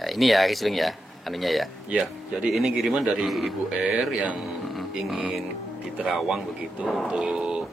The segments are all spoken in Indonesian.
Ini ya Kisling ya, anunya ya. Ya, jadi ini kiriman dari Ibu R yang ingin di Terawang begitu untuk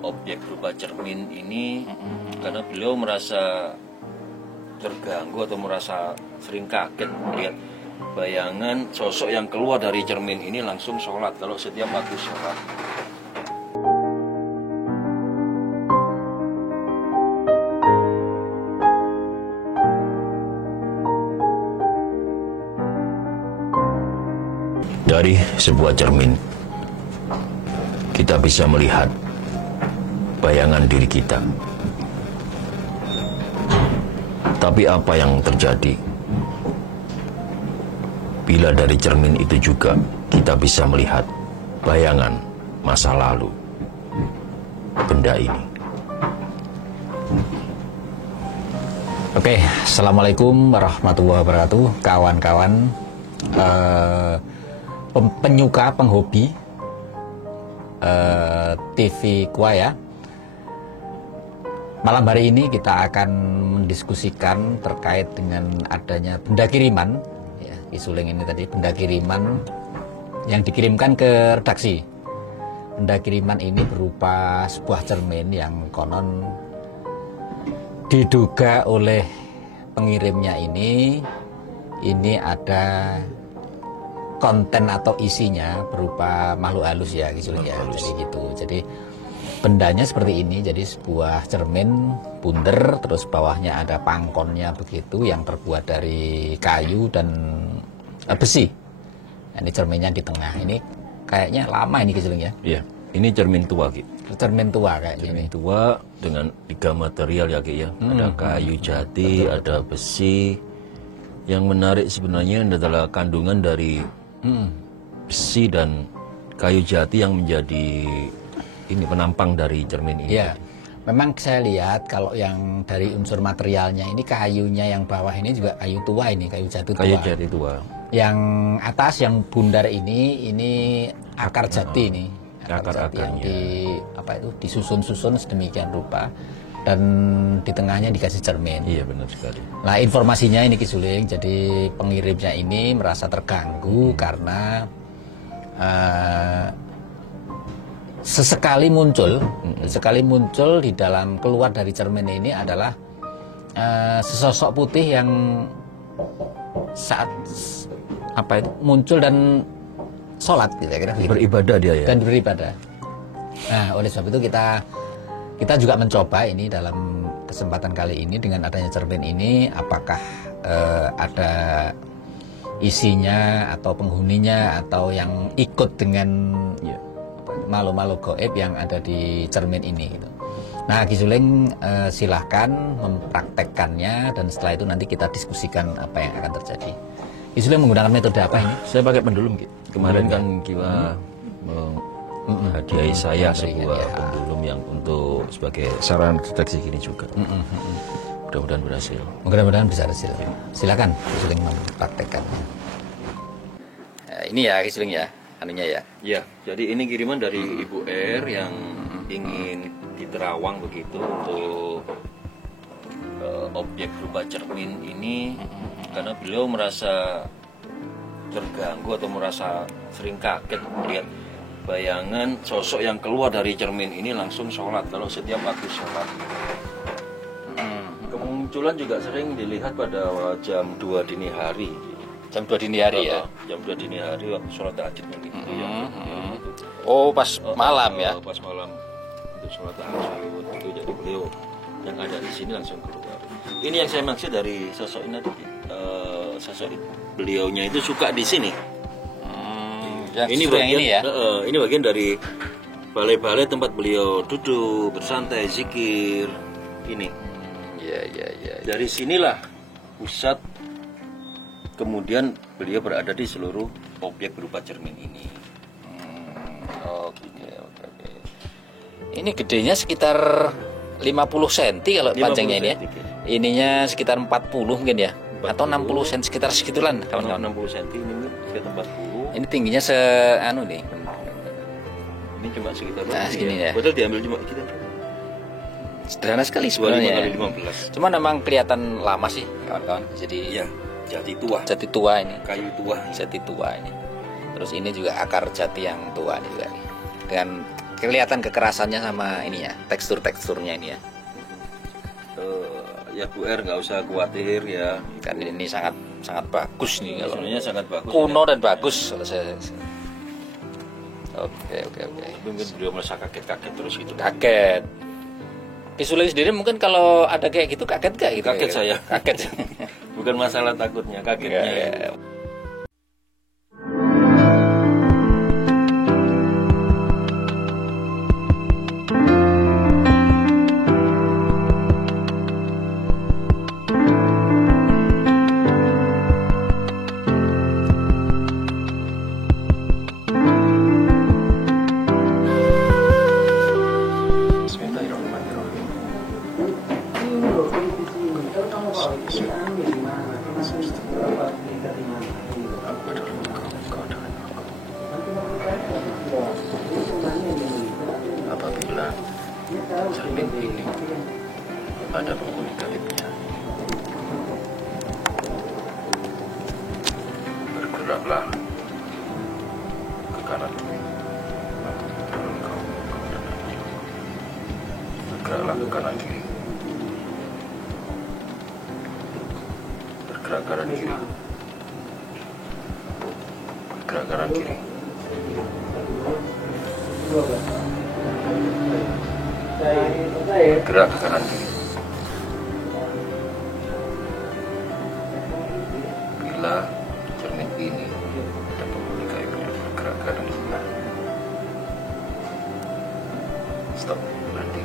objek berupa cermin ini karena beliau merasa terganggu atau merasa sering kaget melihat bayangan sosok yang keluar dari cermin ini langsung sholat kalau setiap waktu sholat. Dari sebuah cermin, kita bisa melihat bayangan diri kita. Tapi apa yang terjadi bila dari cermin itu juga kita bisa melihat bayangan masa lalu benda ini? Oke, Assalamualaikum warahmatullahi wabarakatuh, kawan-kawan penyuka, penghobi TV Kuaya. Malam hari ini kita akan mendiskusikan terkait dengan adanya benda kiriman ya, Isuling ini tadi, benda kiriman yang dikirimkan ke redaksi. Benda kiriman ini berupa sebuah cermin yang konon diduga oleh pengirimnya ini ada konten atau isinya berupa makhluk halus ya Isuling ya. Jadi gitu. Jadi bendanya seperti ini, jadi sebuah cermin bundar, terus bawahnya ada pangkonnya begitu yang terbuat dari kayu dan besi. Nah, ini cerminnya di tengah. Ini kayaknya lama ini Isuling ya. Iya, ini cermin tua Ki. Cermin tua kayak cermin ini. Tua dengan 3 material ya Ki ya. Ada kayu jati, ada besi. Yang menarik sebenarnya adalah kandungan dari besi dan kayu jati yang menjadi ini penampang dari cermin ini. Ya, memang saya lihat kalau yang dari unsur materialnya ini kayunya yang bawah ini juga kayu tua ini, kayu jati tua. Kayu jati tua. Yang atas yang bundar ini akar jati ini. Akar jati yang disusun-susun sedemikian rupa dan di tengahnya dikasih cermin. Iya benar sekali. Nah informasinya ini Kisuling, jadi pengirimnya ini merasa terganggu karena sesekali muncul di dalam keluar dari cermin ini adalah sesosok putih yang saat muncul dan sholat kira-kira beribadah dia ya. Dan beribadah. Nah oleh sebab itu kita juga mencoba ini dalam kesempatan kali ini dengan adanya cermin ini, apakah ada isinya atau penghuninya atau yang ikut dengan makhluk-makhluk gaib yang ada di cermin ini gitu. Nah Kisuling silahkan mempraktekkannya dan setelah itu nanti kita diskusikan apa yang akan terjadi. Kisuling menggunakan metode apa ini? Saya pakai pendulum Ki. Kemarin kan kita hadiahi saya sebuah pendulum yang untuk sebagai saran deteksi gini juga. Mudah-mudahan berhasil. Mudah-mudahan bisa berhasil. Silakan Kisuling mempraktekkannya. Ini ya Kisling ya, anunya ya. Ya, jadi ini kiriman dari Ibu R yang ingin di Terawang begitu untuk objek berupa cermin ini karena beliau merasa terganggu atau merasa sering kaget melihat bayangan sosok yang keluar dari cermin ini langsung sholat kalau setiap waktu sholat. Kemunculan juga sering dilihat pada jam 2 dini hari. Jam 2 dini hari ya. Jam 2 dini hari waktu sholat tahajud begitu ya. Oh pas malam ya. Pas malam untuk sholat tahajud itu jadi beliau yang ada di sini langsung keluar. Ini yang saya maksud dari sosok ini, sosok beliaunya itu suka di sini. Ini bagian ini ya. Ini bagian dari balai-balai tempat beliau duduk, bersantai, zikir. Ini. Ya. Dari sinilah pusat kemudian beliau berada di seluruh objek berupa cermin ini. Oke. Ini gedenya sekitar 50 cm kalau panjangnya ini ya. Ininya sekitar 40 mungkin ya. 40. Atau 60 cm sekitar segitulan kawan-kawan. 60 cm ini sekitar 40. Ini tingginya nih. Ini cuma sekitar segini ya. Betul diambil cuma kita. Sederhana sekali 25 sebenarnya. kali 15. Cuma memang kelihatan lama sih kawan-kawan. Jadi Iya, jati tua, jati tua ini. kayu tua. Jati tua ini. Terus ini juga akar jati yang tua ini juga nih. Dengan kelihatan kekerasannya sama ini ya, teksturnya ini ya. Ya Bu R, nggak usah khawatir ya. Kan ini sangat sangat bagus nih kalau Sebenarnya sangat bagus. kuno dan bagus kalau saya. Oke. Mungkin beliau merasa kaget terus gitu. Kaget. Kisuli sendiri mungkin kalau ada kayak gitu kaget gak gitu? Kaget saya. Kaget. Bukan masalah takutnya, kagetnya. Ya. Apabila cermin ini ada penghuni gaibnya, bergeraklah ke kanan kiri. Bergeraklah ke kanan kiri. Bergerak kanan kiri. Bergerak kanan kiri. Bergerak ke kanan kiri. Bila cermin ini ada penghuni gaibnya, bergerak ke kanan kiri. Stop, berhenti.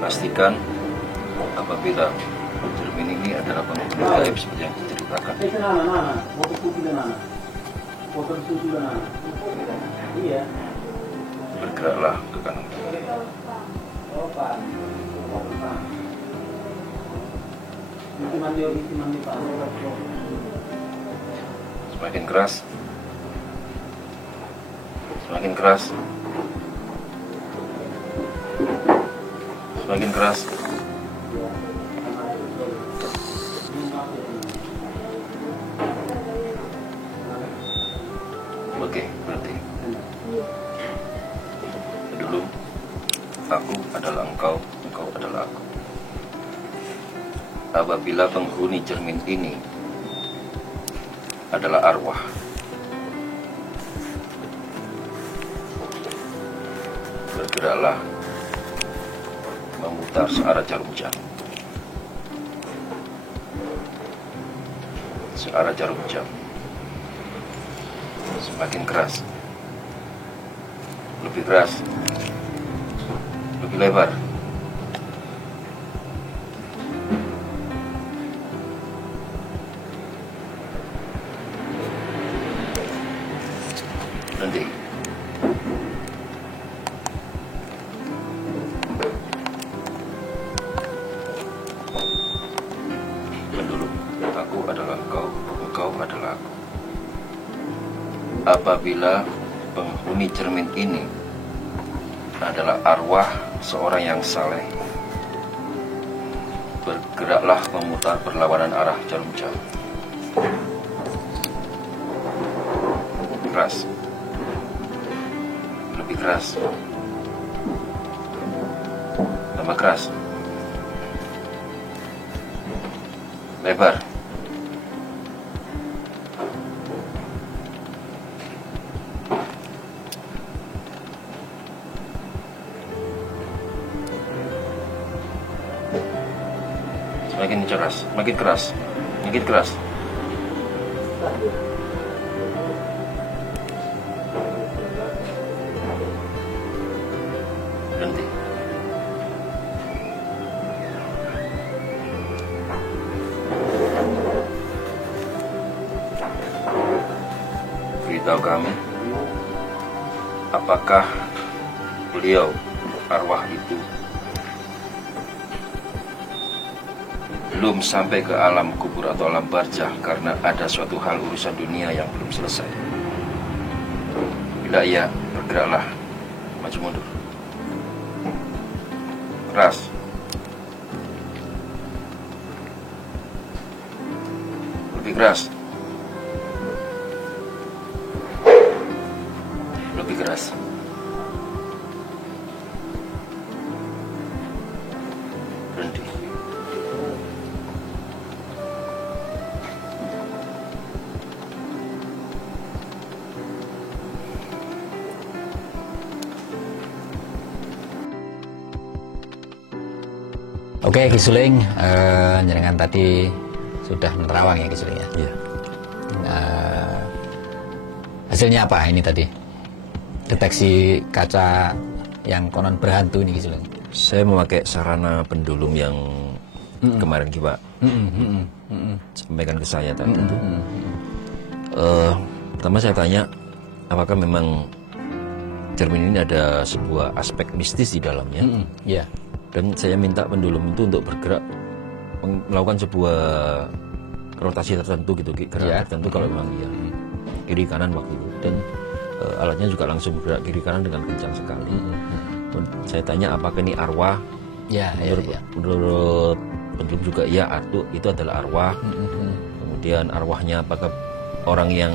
Pastikan apabila cermin ini adalah penghuni gaib seperti yang diceritakan. Bergeraklah ke kanan kiri. Semakin keras. Semakin keras. Semakin keras. Oke, berarti dulu aku adalah engkau, engkau adalah aku. Apabila penghuni cermin ini adalah arwah, bergeraklah memutar searah jarum jam. Searah jarum jam. Semakin keras. Lebih keras. Lebih lebar. Berhenti. Dulu, aku adalah engkau, engkau adalah aku. Apabila penghuni cermin ini adalah arwah seorang yang saleh, bergeraklah memutar berlawanan arah jarum jam. Keras. Lebih keras. Tambah keras. Lebar. Semakin keras, makin keras, makin keras. Berhenti. Beritahu kami, apakah beliau, arwah itu, belum sampai ke alam kubur atau alam barzah karena ada suatu hal urusan dunia yang belum selesai? Bila iya, Geraklah, maju mundur. Keras. Lebih keras. Lebih keras. Berhenti. Oke, Ki Suling, jenengan tadi sudah menerawang ya Ki Suling ya. Iya. Hasilnya apa ini tadi? Deteksi kaca yang konon berhantu ini Ki Suling. Saya memakai sarana pendulum yang kemarin Pak sampaikan ke saya tadi itu. Pertama saya tanya, apakah memang cermin ini ada sebuah aspek mistis di dalamnya? Iya. Dan saya minta pendulum itu untuk bergerak melakukan sebuah rotasi tertentu gitu, gerak tertentu kalau memang iya, kiri kanan waktu itu, dan alatnya juga langsung bergerak kiri kanan dengan kencang sekali. Saya tanya apakah ini arwah? Ya, menurut pendulum juga iya, itu adalah arwah. Kemudian arwahnya apakah orang yang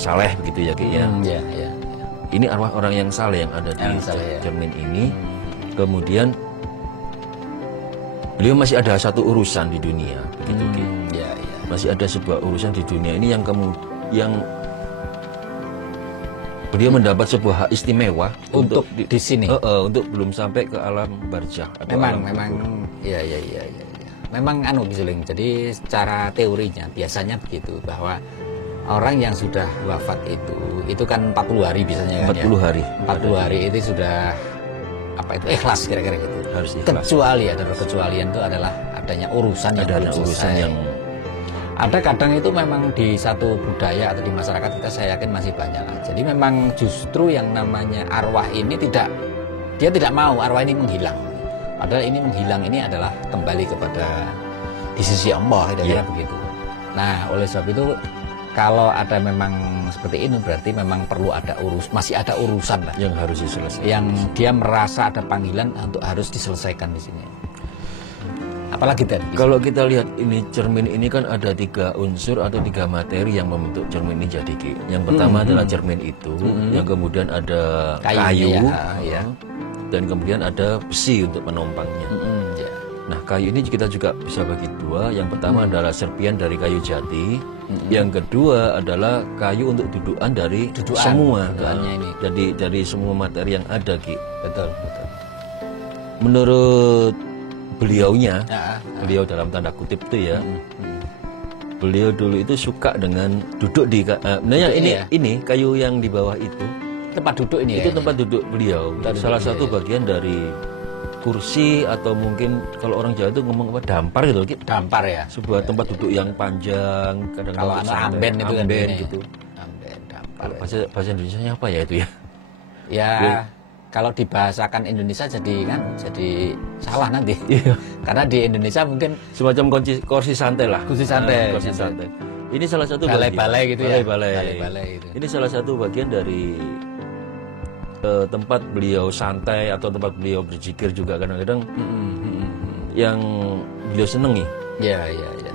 saleh begitu ya Ki ya? Ini arwah orang yang saleh yang ada di cermin ini. Kemudian beliau masih ada satu urusan di dunia, begitu Ki. Masih ada sebuah urusan di dunia ini yang beliau mendapat sebuah hak istimewa untuk di sini. Untuk belum sampai ke alam barzakh. Memang, iya. Memang Ki Suling. Jadi secara teorinya biasanya begitu, bahwa orang yang sudah wafat itu kan 40 hari biasanya kan 40 hari. 40 hari itu sudah ikhlas kira-kira gitu. Harus ikhlas. Kecuali ada kecualian itu adalah adanya urusan yang belum selesai. Ada kadang itu memang di satu budaya atau di masyarakat kita, saya yakin masih banyak. Jadi memang justru yang namanya arwah ini dia tidak mau arwah ini menghilang. Padahal ini menghilang ini adalah kembali kepada di sisi Allah, kira-kira begitu. Nah, oleh sebab itu kalau ada memang seperti ini berarti memang perlu ada masih ada urusan lah yang harus diselesaikan. Yang dia merasa ada panggilan untuk harus diselesaikan di sini. Apalagi tadi. Kalau kita lihat ini cermin ini kan ada 3 unsur atau 3 materi yang membentuk cermin ini jadi Ki. Yang pertama adalah cermin itu, yang kemudian ada kayu, dan kemudian ada besi untuk penompangnya. Nah, kayu ini kita juga bisa bagi 2. Yang pertama adalah serpian dari kayu jati. Yang kedua adalah kayu untuk dudukan dari semua. Jadi dari semua materi yang ada Ki. Betul. Menurut beliaunya, beliau dalam tanda kutip itu ya, beliau dulu itu suka dengan duduk di ini kayu yang di bawah itu tempat duduk ini. Itu tempat duduk beliau. Salah satu bagian dari kursi, atau mungkin kalau orang Jawa itu ngomong apa, dampar gitu. Dampar ya. Sebuah tempat duduk yang panjang, kalau amben itu kan gitu. Amben, dampar. Bahasa Indonesianya apa ya itu ya? Ya. Kalau dibahasakan Indonesia jadi salah nanti. Karena di Indonesia mungkin semacam kursi santai lah. Kursi santai. Ini salah satu balai-balai gitu ya. Balai-balai gitu. Ini salah satu bagian dari tempat beliau santai atau tempat beliau berzikir juga kadang-kadang yang beliau senengi. Iya.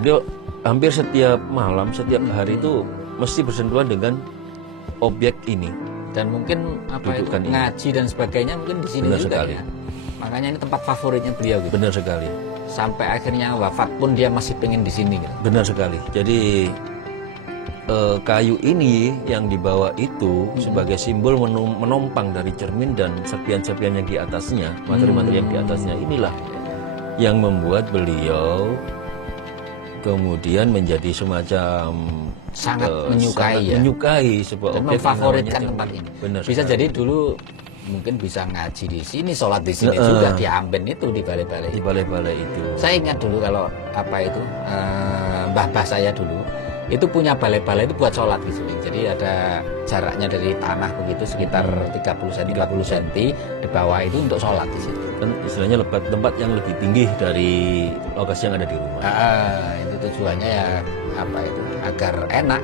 Beliau hampir setiap malam, setiap hari itu mesti bersentuhan dengan objek ini. Dan mungkin ngaji dan sebagainya mungkin di sini juga ya. Makanya ini tempat favoritnya beliau gitu. Benar sekali. Sampai akhirnya wafat pun dia masih pengen di sini gitu. Benar sekali. Jadi kayu ini yang dibawa itu sebagai simbol menompang dari cermin dan serpian-serpian yang di atasnya, materi-materi yang di atasnya inilah yang membuat beliau kemudian menjadi semacam sangat menyukai sebuah objek, memfavoritkan tempat ini. Benar bisa sekali. Jadi dulu mungkin bisa ngaji di sini, sholat di sini juga, di amben itu, di balai-balai. Di balai-balai itu. Saya ingat dulu kalau mbah-mbah saya dulu itu punya balai-balai itu buat sholat gitu. Jadi ada jaraknya dari tanah begitu sekitar 30 cm, 40 cm di bawah itu untuk sholat di situ. Dan istilahnya tempat yang lebih tinggi dari lokasi yang ada di rumah. Itu tujuannya ya agar enak.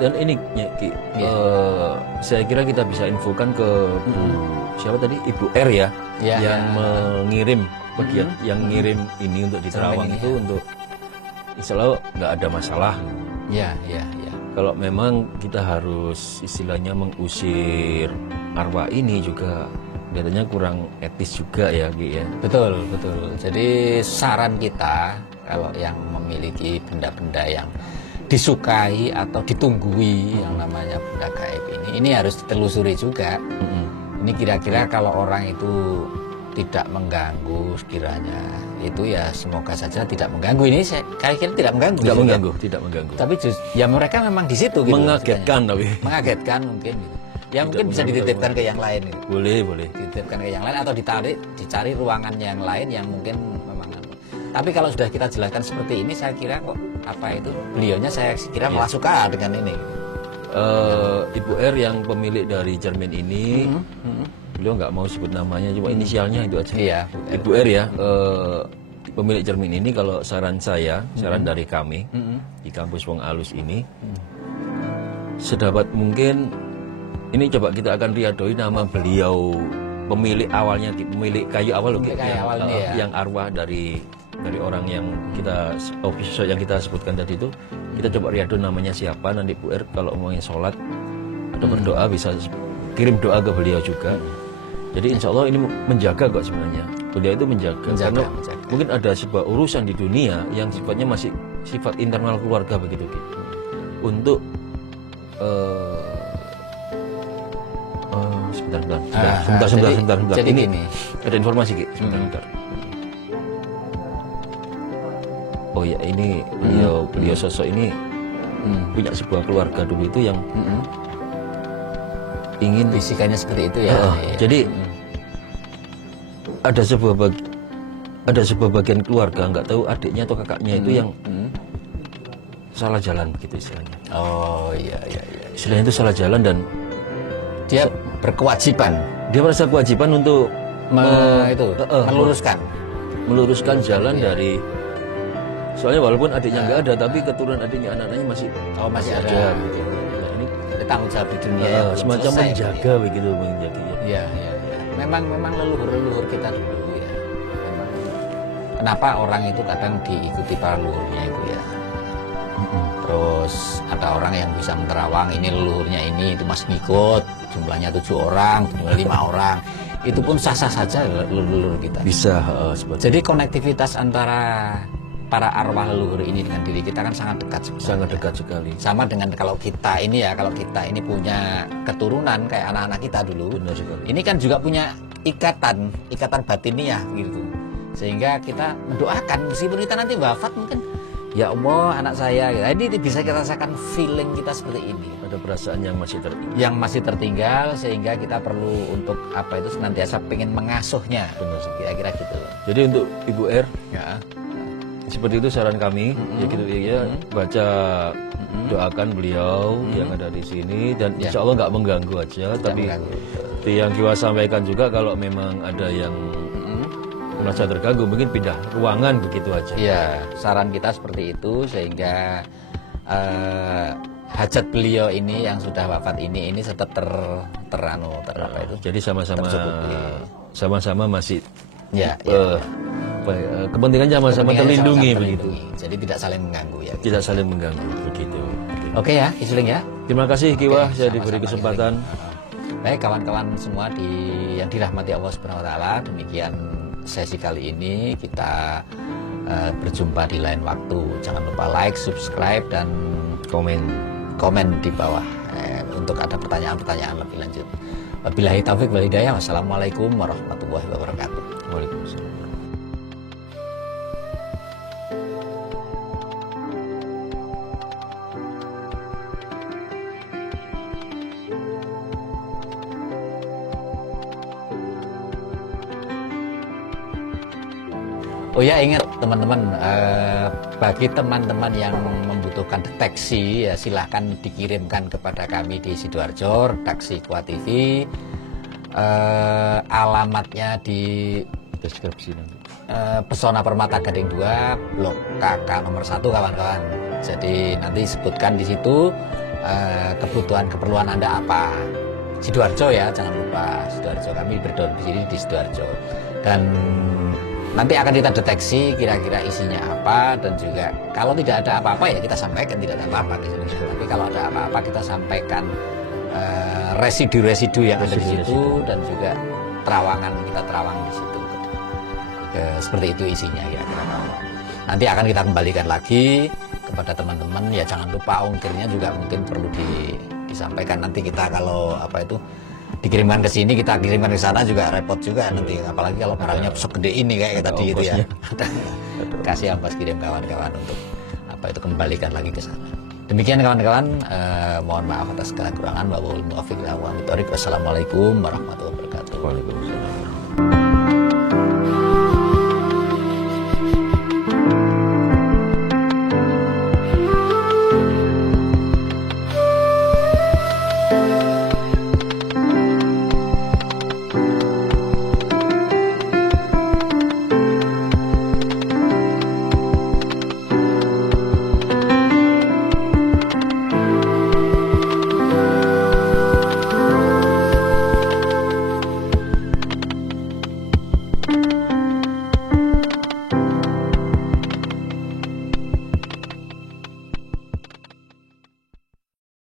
Dan ini Ki, saya kira kita bisa infokan ke siapa tadi, Ibu R ya, yang mengirim bagian yang ngirim ini untuk di Terawang itu untuk insya Allah nggak ada masalah. Ya. Kalau memang kita harus istilahnya mengusir arwah ini juga kelihatannya kurang etis juga ya Ki ya. Betul. Jadi saran kita kalau yang memiliki benda-benda yang disukai atau ditunggui yang namanya benda gaib ini harus ditelusuri juga. Ini kira-kira kalau orang itu tidak mengganggu sekiranya itu ya semoga saja tidak mengganggu. Ini saya kira tidak mengganggu. Tidak mengganggu. Tapi ya mereka memang di situ gitu. Mengagetkan Mengagetkan mungkin gitu. Ya mungkin bisa dititipkan ke yang lain gitu. Boleh. Dititipkan ke yang lain atau dicari ruangan yang lain yang mungkin memang. Tapi kalau sudah kita jelaskan seperti ini, saya kira kok beliaunya saya kira malah suka dengan ini. Ibu R yang pemilik dari cermin ini, beliau nggak mau sebut namanya, cuma inisialnya itu aja. Iya, Ibu R ya, pemilik cermin ini kalau saran dari kami di kampus Wong Alus ini, sedapat mungkin ini coba kita akan riadoi nama beliau pemilik awalnya, pemilik kayu awal loh, yang arwah dari orang yang kita sebutkan tadi itu, kita coba riado namanya siapa, nanti Bu R kalau mau sholat atau berdoa bisa kirim doa ke beliau juga. Jadi insya Allah ini menjaga kok sebenarnya, beliau itu menjaga. Karena mungkin ada sebuah urusan di dunia yang sifatnya masih sifat internal keluarga begitu gitu. Untuk sebentar. Jadi ini gini, ada informasi Ki, sebentar. Oh ya, ini beliau sosok ini punya sebuah keluarga dulu itu yang ingin bisikannya seperti itu ya. Jadi ada sebuah bagian keluarga, nggak tahu adiknya atau kakaknya itu yang salah jalan begitu istilahnya. Oh iya. Istilahnya itu salah jalan dan dia berkewajiban. Dia merasa kewajiban untuk meluruskan jalan dari. Soalnya walaupun adiknya nggak ada, tapi keturunan adiknya, anak-anaknya masih ada. Gitu. Nah, ini tanggung jawab di dunia semacam menjaga begitu, menjaga. Iya. Memang leluhur kita dulu ya. Memang. Kenapa orang itu kadang diikuti para leluhurnya itu ya. Terus ada orang yang bisa menerawang, ini leluhurnya itu masih ngikut, jumlahnya 7 orang, jumlahnya 5 orang. Itu pun sah-sah saja leluhur kita. Bisa. Jadi konektivitas antara para arwah leluhur ini dengan diri kita kan sangat dekat sebenarnya. Sangat dekat sekali. Sama dengan kalau kita ini punya keturunan kayak anak-anak kita dulu. Benar sekali. Ini kan juga punya ikatan batiniah gitu. Sehingga kita mendoakan meskipun kita nanti wafat mungkin ya Allah anak saya gitu. Ini bisa kita rasakan feeling kita seperti ini. Ada perasaan yang masih tertinggal sehingga kita perlu untuk senantiasa pengen mengasuhnya. Benar kira-kira gitu. Jadi untuk Ibu R ya. Seperti itu saran kami, ya gitu ya, baca doakan beliau yang ada di sini dan insya Allah nggak mengganggu aja. Tapi yang Kiwa sampaikan juga kalau memang ada yang merasa terganggu mungkin pindah ruangan begitu aja. Iya, saran kita seperti itu sehingga hajat beliau ini yang sudah wafat ini tetap Jadi sama-sama masih kepentingan sama-sama terlindungi begitu. Jadi tidak saling mengganggu ya. Tidak saling mengganggu begitu. Oke ya, Isuling ya. Terima kasih Kiwa, saya diberi kesempatan. Baik kawan-kawan semua yang dirahmati Allah Subhanahu wa taala, demikian sesi kali ini kita berjumpa di lain waktu. Jangan lupa like, subscribe dan komen di bawah untuk ada pertanyaan-pertanyaan lebih lanjut. Wabillahi taufik wal hidayah. Wassalamualaikum warahmatullahi wabarakatuh. Waalaikumsalam. Oh ya, ingat teman-teman, bagi teman-teman yang membutuhkan deteksi ya silahkan dikirimkan kepada kami di Sidoarjo, redaksi Kuah TV. Alamatnya di deskripsi nanti. Pesona Permata Gading 2, Blok KK nomor 1 kawan-kawan. Jadi nanti sebutkan di situ keperluan Anda apa. Sidoarjo ya, jangan lupa Sidoarjo, kami berdomisili di Sidoarjo. Dan nanti akan kita deteksi kira-kira isinya apa, dan juga kalau tidak ada apa-apa ya kita sampaikan tidak ada apa-apa gitu. Tapi kalau ada apa-apa kita sampaikan residu-residu yang ada di situ, dan juga terawangan, kita terawang di situ. Seperti itu isinya ya. Nanti akan kita kembalikan lagi kepada teman-teman ya, jangan lupa ongkirnya juga mungkin perlu disampaikan. Nanti kita kalau dikirimkan ke sini, kita kirimkan ke sana juga repot juga nanti, apalagi kalau barangnya segede ini kayak tadi itu ya. Kasih ongkos kirim kawan-kawan untuk kembalikan lagi ke sana. Demikian kawan-kawan, mohon maaf atas segala kurangan. Wassalamualaikum warahmatullahi wabarakatuh. Waalaikumsalam.